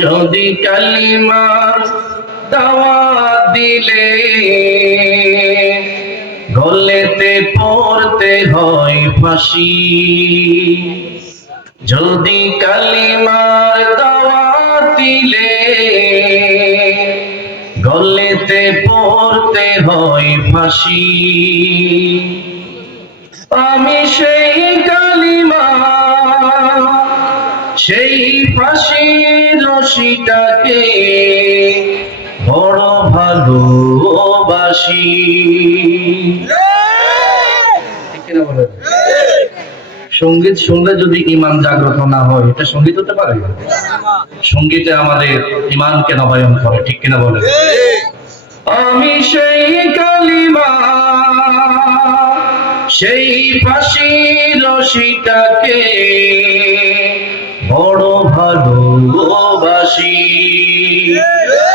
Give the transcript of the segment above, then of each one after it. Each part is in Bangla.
যদি কালিমার দাওয়াত দিলে গলেতে পড়তে হয় ফাঁসি। যদি কালিমার দাওয়াত দিলে গলেতে পড়তে হয় ফাঁসি। আমি সেই কালিমা সেই ফাঁসির রশিটাকে বড় ভালোবাসি। সঙ্গীত শুনলে যদি ঈমান জাগ্রত না হয়, এটা সঙ্গীত হতে পারে? সঙ্গীতে আমাদের ঈমানকে নবায়ন করে, ঠিক কিনা বলেন? আমি সেই কালিমা সেই ফাঁসির রশিটাকে বড় ভালোবাসি।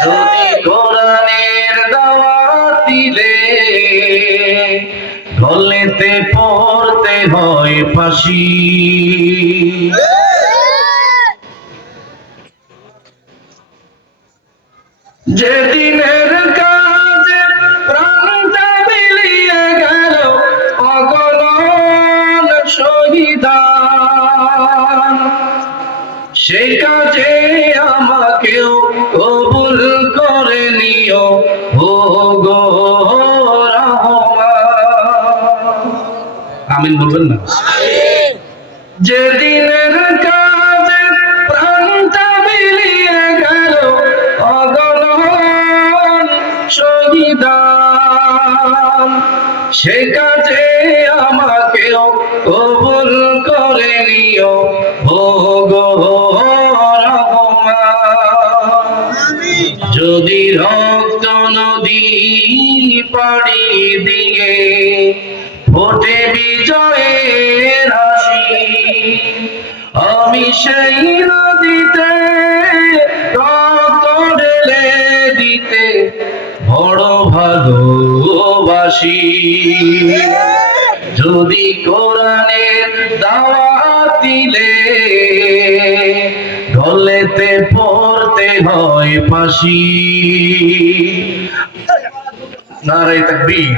যদি কোরআনের দাওয়াত দিলে গলেতে পড়তে হয় ফাঁসি। যেদিনের কাজে প্রাণটা বিলিয়ে গেল অগণন শহীদান, সে কাজে আমাকেও কবুল করে নিও ও গো রহমান। আমিন বলবেন না? যেদিনের কাজে প্রাণটা বিলিয়ে গেল অগণন শহীদান, সে কাজে আমাকেও কবুল করে নিও ও গো রহমান। যদি রক্ত নদী পাড়ি দিয়ে ফোটে বিজয়ের হাসি, আমি সেই নদীতে রক্ত ঢেলে দিতে বড় ভালোবাসি। যদি কোরআনের দাওয়াত দিলে গলেতে পড়তে হয় ফাঁসি। নারে তাকবীর।